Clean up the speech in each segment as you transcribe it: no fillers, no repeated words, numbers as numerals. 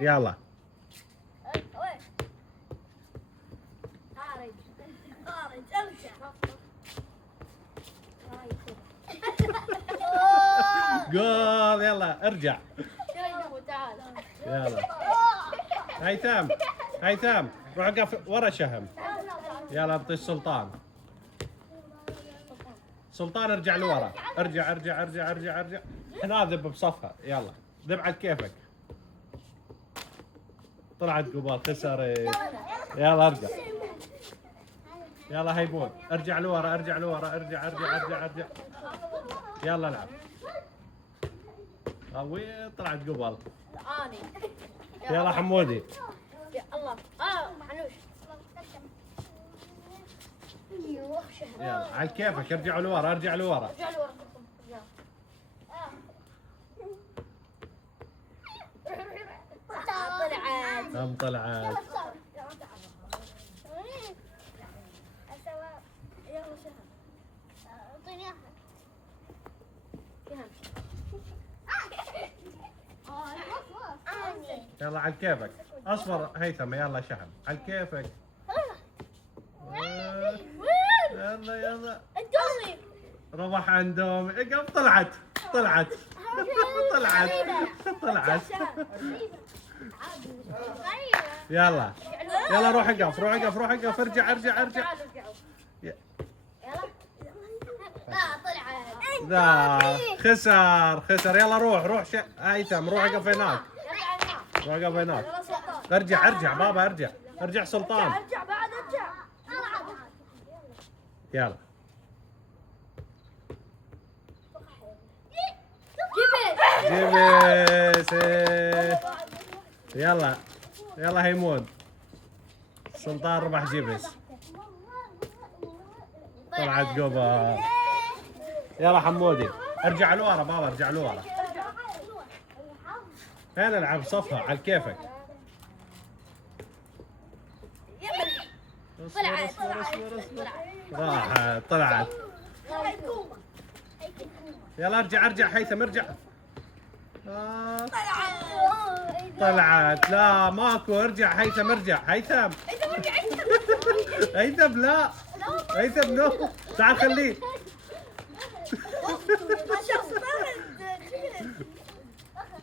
يلا جول. يلا ارجع. يلا هيثم، هيثم روح اقف ورا شهم. يلا اعطي السلطان. سلطان ارجع لورا. ارجع ارجع ارجع ارجع ارجع. هنا ذب بصفها. يلا ذب على كيفك. طلعت قبال خسرت. يلا ارجع. يلا هيمون ارجع لورا ارجع لورا ارجع ارجع ارجع ارجع. يلا العب. وين طلعت قبل؟ يلا حمودي. يا الله حنوش. يلا على كيفك ارجعوا لورا ارجع لورا. طلعت. طلعت. يلا على كيفك. اصفر هيثم. يلا شهم على كيفك. يلا يلا روح عندهم. اقف. طلعت. طلعت. طلعت. طلعت. يلا يلا روح اقف روح اقف روح اقف. ارجع ارجع ارجع. لا خسر خسر. يلا روح روح هيثم روح اقف هناك. روح اقف هناك. ارجع ارجع بابا ارجع. ارجع سلطان. ارجع بعد ارجع. يلا جيبس. يلا يلا هيمون. سلطان ربح جيبس. طلعت قبل. يلا حمودي ارجع لورا بابا ارجع لورا. هنا العب صفها على كيفك. طلعت. راحت. طلعت. يلا ارجع ارجع هيثم ارجع. طلعت. لا ماكو. ارجع هيثم ارجع. هيثم هيثم لا. هيثم نو. تعال خليه.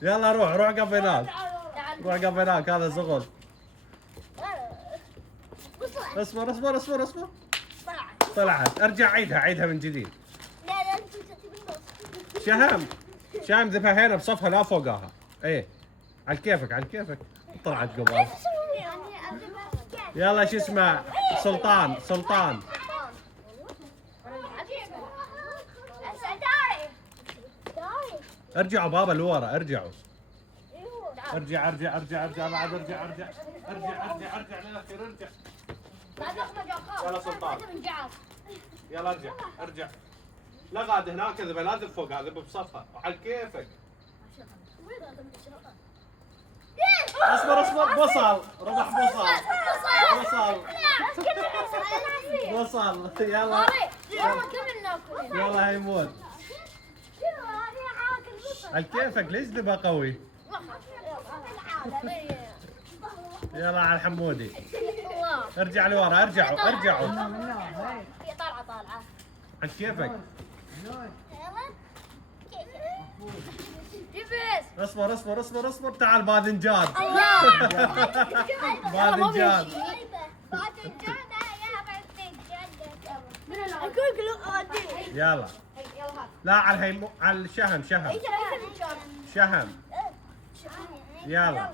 يلا روح روح قف هناك. روح قف هناك. هذا زغل. اصبر اصبر اصبر اصبر. طلعت. ارجع عيدها عيدها من جديد. شهم شهم ذبها هنا بصفها لا فوقها. ايه على كيفك على كيفك. طلعت قبل. يلا شو اسمه سلطان. سلطان ارجعوا بابا لورا ارجعوا. ارجع ارجع ارجع ارجع بعد ارجع ارجع ارجع ارجع ارجع للاخير ارجع. يلا سلطان. يلا ارجع ارجع. لا قاعد هناك ذبه لا ذب فوق هذا بصفها وعلى كيفك. اصبر اصبر. بصل ربح بصل. بصل بصل. يلا يلا هيمون على كيفك. ليش ذبها قوي؟ يلا على الحمودي. ارجع لورا ارجعوا ارجعوا. طالعه على كيفك. اصبر اصبر اصبر اصبر. تعال باذنجان. باذنجان. يلا لا على على الشهم. شهم شهم. يلا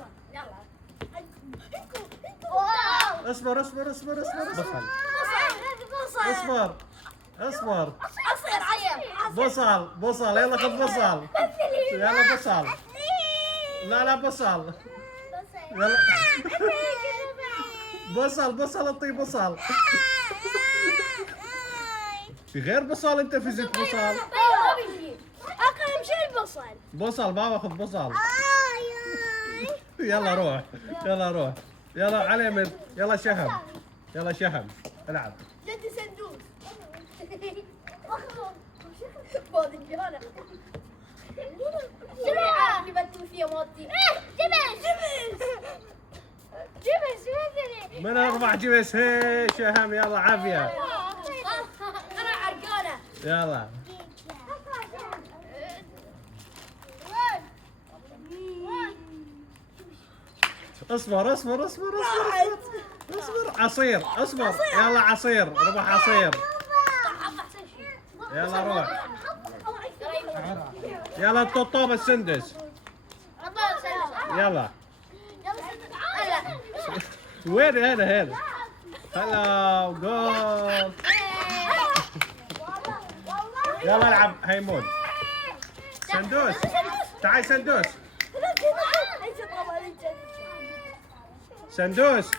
اصبر اصبر اصبر اصبر. بصل. اصبر اصبر. بصل بصل. يلا خذ بصل. يلا بصل. لا لا بصل. يلا بصل بصل. اعطيه بصل. في غير بصل. انت في زيت بصل. اقل شيء البصل. بصل بابا خذ بصل. يلا روح. يلا روح. يلا على يمين. يلا شهم. يلا شهم العب. جدي سندوس. باذنجانة. سريعة اللي بتوفي يا ماطي. جبس. من اربع جبس. هي شهم يلا عافيه. انا عرقانه. يلا اصبر اصبر اصبر اصبر اصبر. عصير اصبر. يلا عصير. ربح عصير. يلا روح. يلا الطوطوب السندس. يلا وين هنا هلا جول. يلا العب هيمون. سندوس تعال سندوس. سندوس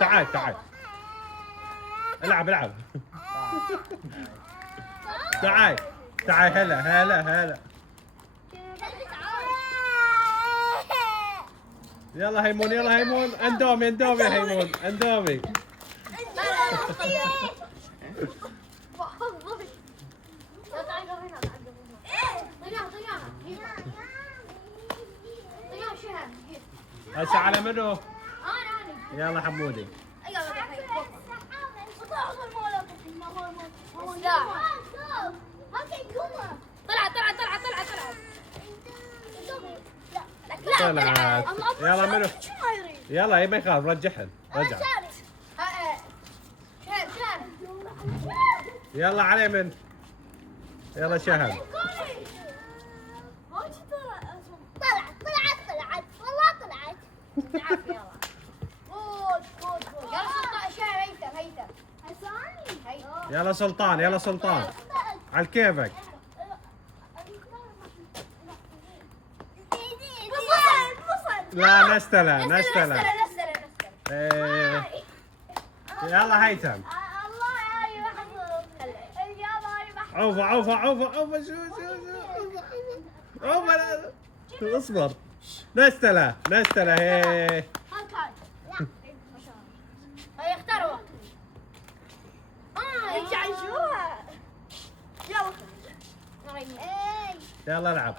تعال تعال العب العب. تعال تعال هلا هلا هلا. يلا هيمون يلا هيمون. اندومي اندومي هيمون اندومي. هسه على منو؟ يلا حمودي. طلعت. يلا منو؟ يلا ما يخاف رجعهن رجع. يلا علي من. يلا شهد. طلعت والله طلعت. يلا سلطان يلا سلطان على كيفك. لا نستلة نستلة. ايه. يلا هيثم. عوفة عوفة عوفة عوفة. شو عوفة. اصبر. نستلة نستلة. هي اختاروا. يلا يلا العب.